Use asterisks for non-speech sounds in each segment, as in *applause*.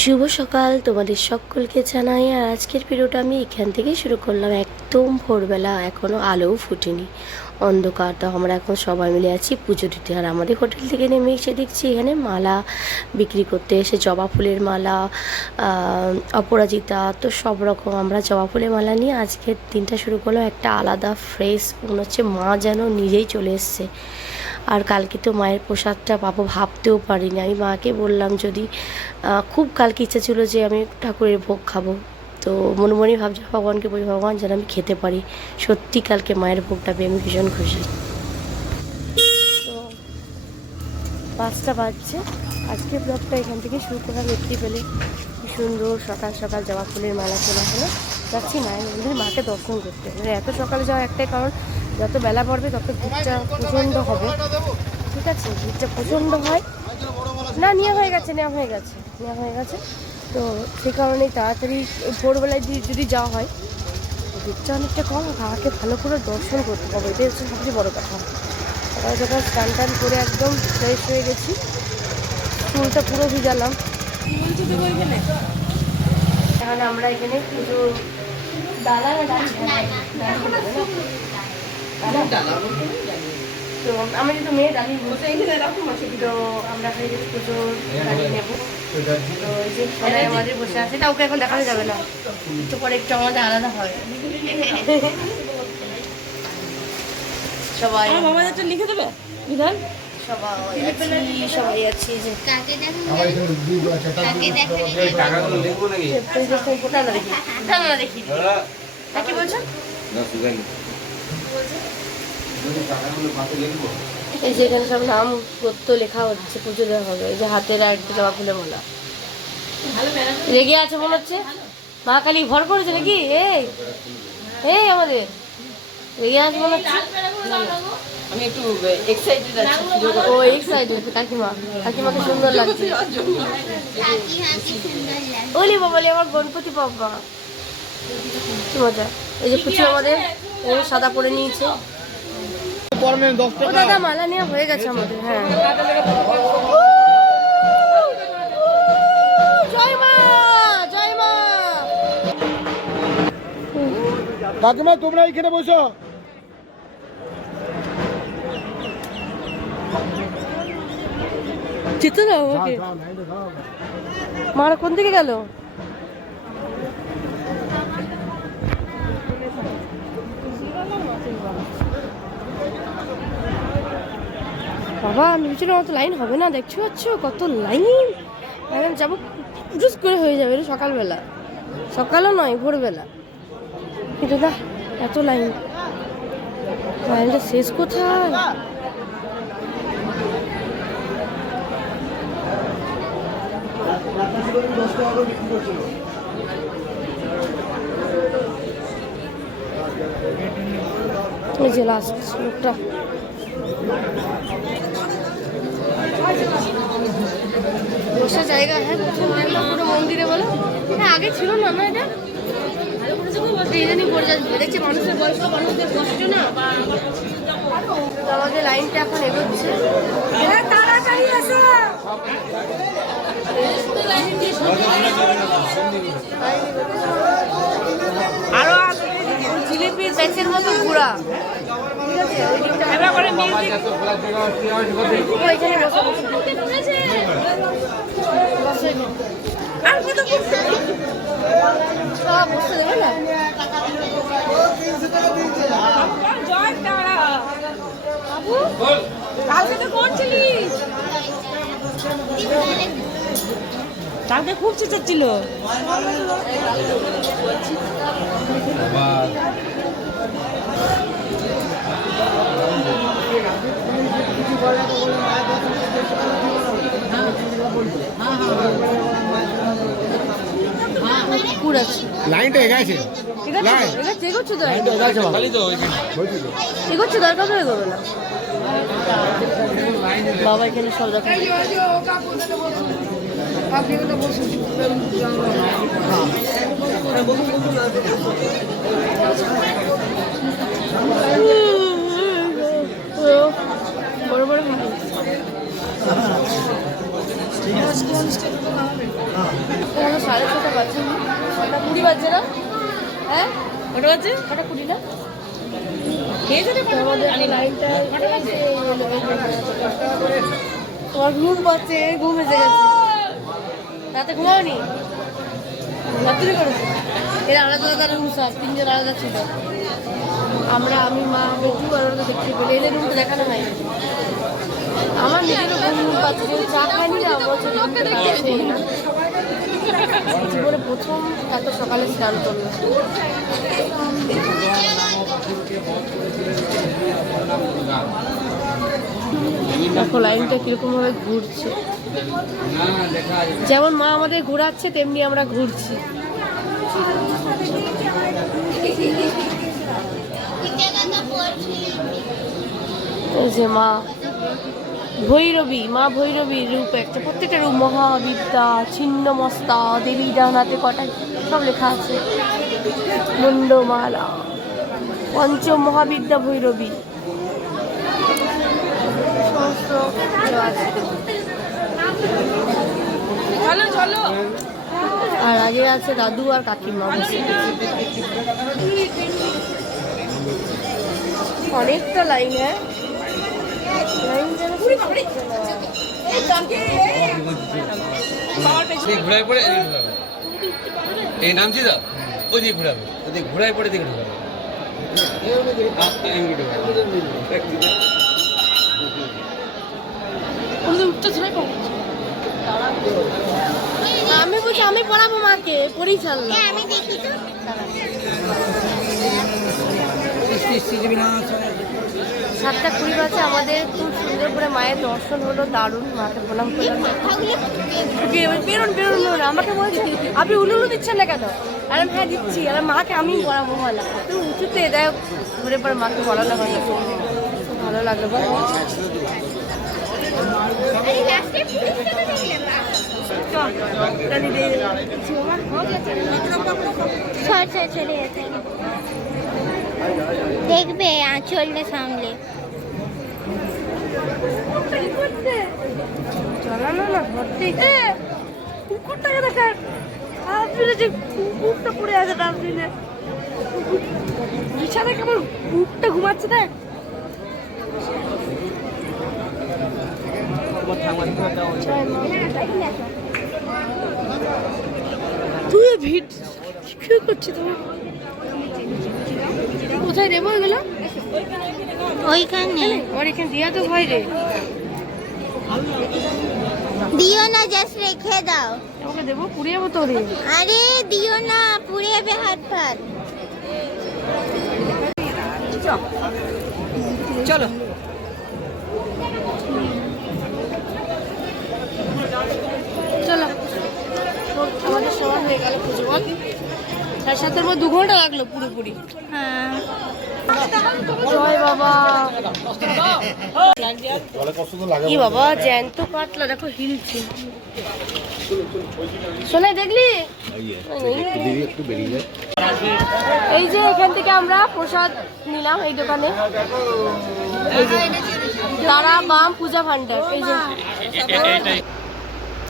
শুভ সকাল তোমাদের সকলকে জানাই, আর আজকের ভিডিওটা আমি এখান থেকেই শুরু করলাম। একদম ভোরবেলা এখনও আলোও ফুটেনি। অন্ধকার, তো আমরা এখন সবাই মিলে আছি পুজো দিতে। আর আমাদের হোটেল থেকে নেমে এসে দেখছি এখানে মালা বিক্রি করতে এসে, জবা ফুলের মালা অপরাজিতা, তো সব রকম আমরা জবা ফুলের মালা নিয়ে আজকের দিনটা শুরু করলাম। একটা আলাদা, ফ্রেশ মনে হচ্ছে মা যেন নিজেই চলে এসছে। আর কালকে তো মায়ের প্রসাদটা পাবো ভাবতেও পারিনি। আমি মাকে বললাম যদি খুব কালকে ইচ্ছা ছিল যে আমি ঠাকুরের ভোগ খাব। তো মনে মনে ভাবছি, ভগবানকে বলি, ভগবান যেন আমি খেতে পারি। সত্যি কালকে মায়ের ভোগটা পেয়ে আমি ভীষণ খুশি। তো পাঁচটা বাজছে। আজকে ব্লগটা এখান থেকে শুরু করলাম দেখতে পেলে সুন্দর সকাল সকাল জবা ফুলের মালা তোলা হলো। যাচ্ছি না মন্দির, মাকে দর্শন করতে। মানে এত সকালে যাওয়া একটাই কারণ যত বেলা পড়বে তত ভিড়টা প্রচণ্ড হবে। ঠিক আছে? ভিড়টা প্রচণ্ড হয়। না, নেওয়া হয়ে গেছে, নেওয়া হয়ে গেছে, নেওয়া হয়ে গেছে। তো সেই কারণেই তাড়াতাড়ি ভোরবেলায় যদি- যদি যাওয়া হয় ভিড়টা অনেকটা কম। কাকাকে ভালো করে দর্শন করতে হবে। এটাই হচ্ছে সবচেয়ে বড় কথা। সকাল সকাল স্নান টান করে একদম ফ্রেশ হয়ে গেছি, চুলটা পুরো ভিজালাম। এখন আমরা এখানে পুজো ডালা তো আমি যেহেতু মেয়ে ডালি তো আমরা এখানে যে পুজো ডালি নেব তো যে সবাই আমাদের বসে আছে তা এখন দেখানো যাবে না। একটু পরে একটু আমাদের আলাদা হয় সবাই আমার লিখে দেবে বিধান দেখি এই যে এখানে সব নাম গোত্র লেখা হচ্ছে পুজো দেওয়া হবে। এই যে হাতের আর একটু জবা ফুলে মোলা। রেগে আছে মনে হচ্ছে? মা কালী ভর করেছে নাকি? এই এই আমাদের। রেগে আছে মনে হচ্ছে? আমি একটু এক্সাইটেড আছি ও এক্সাইটেড কাকিমা। কাকিমাকে সুন্দর লাগছে। ওলি বাবালি আমার গণপতি বাবা। কি মজা। এই যে পুচু আমাদের। ও সাদা পরে নিয়েছে। দাদা মালা নেওয়া হয়ে গেছে আমাদের হ্যাঁ। কাকিমা তোমরা এখানে বসো। দাও মারা কোন দিকে গেল? বাবা, আমি ভেবেছিলাম অত লাইন হবে না। দেখছ পাচ্ছ কত লাইন আমি যাব পুটুস করে হয়ে যাবে সকালবেলা। সকালও নয়, ভোরবেলা। কিন্তু না, এত লাইন লাইনটা শেষ কোথায়? এই যে লাস্ট লোকটা। বসার জায়গা হ্যাঁ পুরো মন্দিরে বলে। হ্যাঁ আগে ছিল না না এটা? দেখছি মানুষের বয়স্ক মানুষদের কষ্ট না আমাদের লাইনটা এখন এগোচ্ছে। হ্যাঁ তাড়াতাড়ি আসো জিলিপির ব্যাচের মতো ঘোরা কালকে তো করছিলিস কালকে খুব চেঁচাচ্ছিল কুকুর আছে লাইনটা আছে এগোচ্ছে তো? এগোচ্ছে দরকার তো এগোবে? না বাবা এখানে সব দেখা। *laughs* বড় বড় মানুষ সাড়ে ছটা বাজছে কুড়ি বাজছে না? হ্যাঁ? বাজছে? ছটা কুড়ি না? তোমার ঘুম পাচ্ছে ঘুম এসে গেছে। রাতে ঘুমাওনি? রাত্রি করেছে? এর আলাদা আলাদা রুম সব তিনজন আলাদা ছিল। আমরা, আমি মা বেটু আর ওরা দেখতে পেলে। এদের রুমটা দেখানো হয়নি। আমার নিজেরও ঘুম পাচ্ছে চা খায়নি না বলছে রুমটা জীবনে প্রথম এত সকালে স্নান করল দেখো, লাইনটা কীরকম ভাবে ঘুরছে। যেমন মা আমাদের ঘোরাচ্ছে, তেমনি আমরা ঘুরছি। এই যে মা ভৈরবী মা ভৈরবী রূপ একটা প্রত্যেকটা রূপ মহাবিদ্যা ছিন্ন মস্তা দেবী ডানাতে কটা সব লেখা আছে। মুন্ডমালা পঞ্চম মহাবিদ্যা ভৈরবী। সমস্ত আর আগে আছে দাদু আর কাকিমা। অনেকটা লাইন হ্যাঁ? লাইন যেন। এই পড়ে এই নামছি তো? ওই দিকে ঘোরাবে। ওদিকে ঘোড়ায় পড়ে দিকে ঢুকাবে উঠতে আমি বলছি আমি পড়াবো মাকে পড়েই ছাড়লাম আমি দেখি তো। সাতটা কুড়ি বাজে আমাদের খুব সুন্দর করে মায়ের দর্শন হলো দারুণ মাকে প্রণাম করলাম। বেরোন বেরোন আমাকে বলছে আপনি উলু উলু দিচ্ছেন না কেন? আর আমি হ্যাঁ দিচ্ছি। আর মাকে আমি পড়াবো বলা। তুই উঁচুতে দেয় ঘুরে পরে মাকে পড়ানো হয় ভালো লাগল বল। সর সর চলে যেতে দেখবে আঁচলটা সামলে চালানো না ধরতে কুকুরটাকে দেখার যে কুকুরটা পড়ে আছে ডাস্টবিনে বিছানায় কেমন কুকুরটা ঘুমাচ্ছে দেখ। তুই ভিড় কি করছিস তুমি কোথায় এগুলো? ওইখানে। এখানে দিয়া তো ভয় রে। দিও না জাস্ট রেখে দাও। আমাকে দেবো পুড়ে যাব তো রে। আরে দিও না পুড়ে যাবে হাত ফাত চলো। চলো। আমাদের সময় হয়ে গেল পুজো বল সাতটার মধ্যে দু ঘণ্টা লাগল পুরোপুরি। জ্যান্ত কাটলা দেখো হিলছে দেখলি? এই যে এখান থেকে আমরা প্রসাদ নিলাম এই দোকানে। তারা বাম পূজা ভান্ডার এই যে।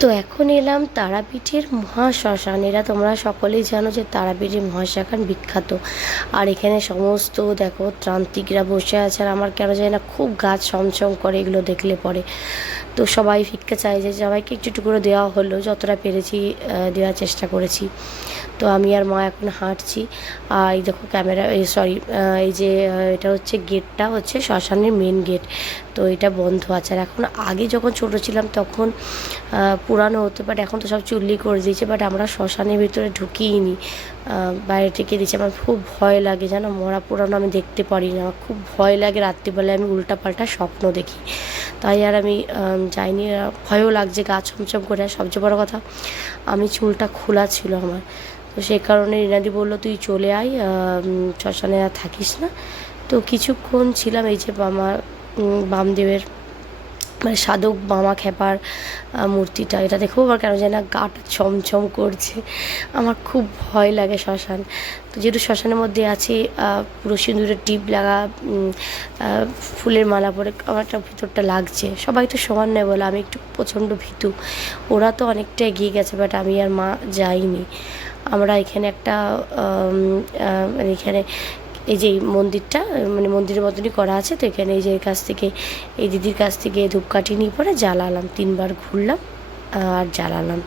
তো এখন এলাম তারাপীঠের মহাশ্মশান। এরা তোমরা সকলেই জানো যে তারাপীঠের মহাশ্মশান বিখ্যাত। আর এখানে সমস্ত, দেখো, ত্রান্তিকরা বসে আছে আর আমার কেন যায় না খুব গাছ ছমছম করে এগুলো দেখলে পরে। তো সবাই ভিক্ষা চাই যে সবাইকে একটু করে দেওয়া হলো, যতটা পেরেছি দেওয়ার চেষ্টা করেছি। তো আমি আর মা এখন হাঁটছি। আর এই দেখো ক্যামেরা, এই সরি এই যে এটা হচ্ছে গেটটা হচ্ছে শ্মশানের মেন গেট তো এটা বন্ধ আছে। আর এখন আগে যখন ছোট ছিলাম তখন পুরানো হতো বাট এখন তো সব চুল্লি করে দিয়েছে বাট আমরা শ্মশানের ভিতরে ঢুকিয়ে নি বাইরে থেকে দিয়েছে। আমার খুব ভয় লাগে, জানো? মরা পুরানো আমি দেখতে পারি না আমার খুব ভয় লাগে রাত্রিবেলায় আমি উল্টা পাল্টা স্বপ্ন দেখি। তাই আর আমি যাইনি। ভয়ও লাগছে, গা ছমছম করে। আর সবচেয়ে বড় কথা, আমি চুলটা খোলা ছিল আমার। তো সেই কারণে রিনাদি বলল, তুই চলে আয় শ্মশানে আর থাকিস না। তো কিছুক্ষণ ছিলাম, এই যে আমার বামদেবের মানে সাধক মামা খেপার মূর্তিটা। এটা দেখেও আমার কেন জানি না গাটা ছমছম করছে। আমার খুব ভয় লাগে শ্মশান। তো যেহেতু শ্মশানের মধ্যে আছে পুরো সিঁদুরের টিপ লাগা ফুলের মালা পরে আমার একটা ভিতরটা লাগছে। সবাই তো সমান নয় বলে, আমি একটু প্রচণ্ড ভীতু। ওরা তো অনেকটা এগিয়ে গেছে বাট আমি আর মা যাইনি। আমরা এখানে একটা মানে এখানে এই যে মন্দিরটা মানে মন্দিরের মতনই করা আছে, তো এখানে এই যে কাছ থেকে, এই দিদির কাছ থেকে ধূপকাঠি নিয়ে পরে জ্বালালাম, তিনবার ঘুরলাম, আর জ্বালালাম।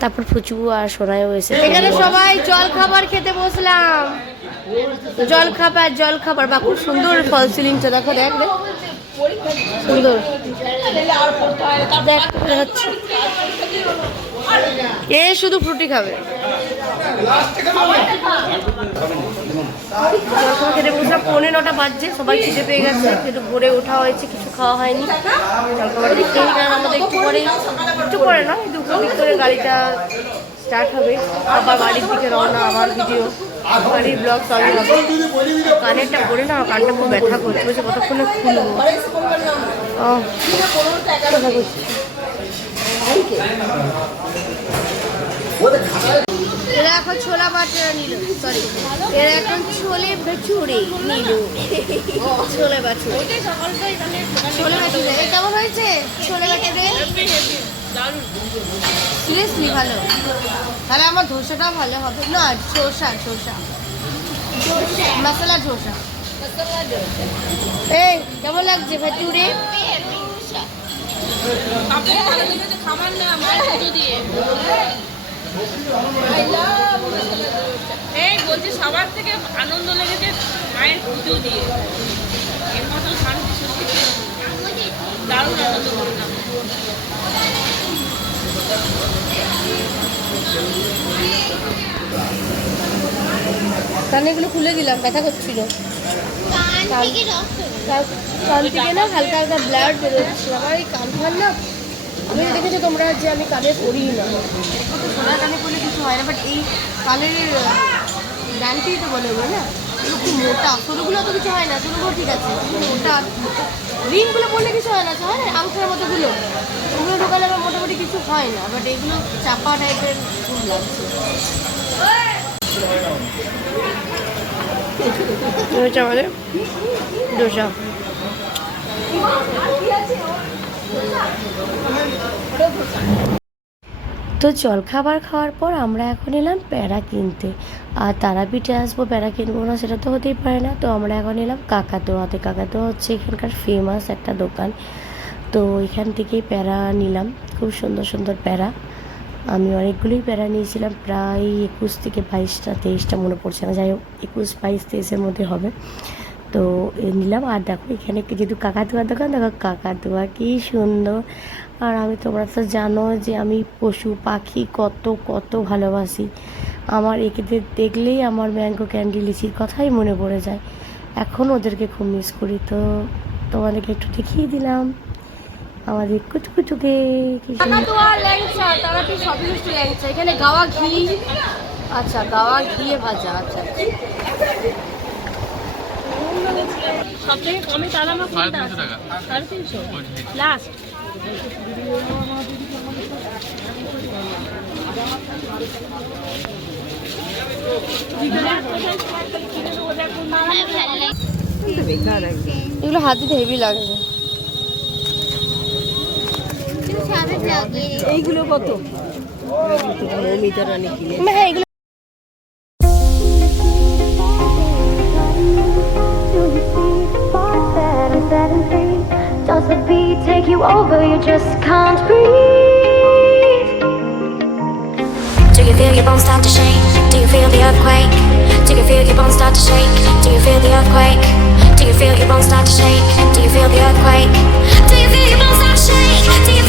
তারপর ফুচু আর সোনায়ও এসে এখানে সবাই জল খাবার খেতে বসলাম। জল খাবার জল খাবার, বা খুব সুন্দর ফল সিলিংটা, দেখো, দেখ দেখ। সুন্দর। দেখ। এ শুধু ফ্রুটি খাবে। খেতে বসলাম পৌনে নটা বাজছে, সবাই খিদে পেয়ে গেছে, কিন্তু ভোরে ওঠা হয়েছে, কিছু খাওয়া হয়নি। জলখাবার আমাদের একটু পরে একটু পরে না দুপুর করে গাড়িটা স্টার্ট হবে। আবার বাড়ির দিকে রওনা, আবার ভিডিও কানেরটা পরে না কানটা খুব ব্যথা করছে, বলছে কতক্ষণে খুলবো? ও এরা এখন ছোলা বাটারা নিল সরি এরা এখন ছোলে ভেচুড়ে নিল। ছোলে বাছুড়ে ছোলে কেমন হয়েছে? ছোলে সিরিয়াসলি ভালো। তাহলে আমার ধোসাটাও ভালো হবে। না ধোসা ধোসা মশলা ধোসা এই, কেমন লাগছে আপনাকে খাবার না পুজো দিয়ে। এই বলছি সবার থেকে আনন্দ লেগেছে মায়ের পুজো দিয়ে। এর মতো শান্তি সত্যি দারুণ আনন্দ করলাম। কানেগুলো খুলে দিলাম ব্যথা করছিল। কান থেকে রক্ত কান কান থেকে না হালকা হালকা ব্লাড বেরোচ্ছে। আমার এই কান ফান না আমি দেখেছ তোমরা যে আমি কানে পড়ি না? সোনার কানে পড়লে কিছু হয় না বাট এই কানের ব্যান্ডটি তো বলে ওগুলো না? এগুলো খুব মোটা। সরুগুলো তো কিছু হয় না সরুগুলো ঠিক আছে কিন্তু মোটা। রিংগুলো পড়লে কিছু হয় না হয় না আংটার মতোগুলো ওগুলো ঢোকালে আমার মোটামুটি কিছু হয় না বাট এগুলো চাপা টাইপের খুব লাগছে। আমাদের ডোসা তো জলখাবার খাওয়ার পর আমরা এখন এলাম প্যারা কিনতে। আর তারাপীঠে আসব প্যারা কিনবো না সেটা তো হতেই পারে না। তো আমরা এখন এলাম কাকাতোয়াতে কাকাতোয়া হচ্ছে এখানকার ফেমাস একটা দোকান। তো এখান থেকেই প্যারা নিলাম। খুব সুন্দর সুন্দর প্যারা আমি অনেকগুলোই প্যারা নিয়েছিলাম, প্রায় একুশ থেকে বাইশটা, তেইশটা, মনে পড়ছে না। যাই হোক, একুশ বাইশ, তেইশের মধ্যে হবে। তো এ নিলাম। আর দেখো এখানে যেহেতু কাকাতুয়ার দোকান দেখো কাকাতুয়া কি সুন্দর। আর আমি তোমরা তো জানো যে আমি পশু পাখি কত কত ভালোবাসি। আমার একেদের দেখলেই আমার ম্যাঙ্গো ক্যান্ডি লিচির কথাই মনে পড়ে যায়। এখন ওদেরকে খুব মিস করি। তো তোমাদেরকে একটু দেখিয়ে দিলাম। আমাদের কুচকুচুকে এখানে গাওয়া ঘি আচ্ছা গাওয়া ঘিয়ে ভাজা আচ্ছা। সব থেকে কমে তারা আমার সাড়ে তিনশো সাড়ে তিনশো? লাস্ট এগুলো হাত দিতে হেভি লাগিয়ে এইগুলো কত? হ্যাঁ এগুলো your bones start to shake? Do you feel the earthquake? Do you feel your bones start to shake? Do you feel the earthquake? Do you feel your bones start to shake? Do you feel the earthquake? Do you feel your bones start to shake?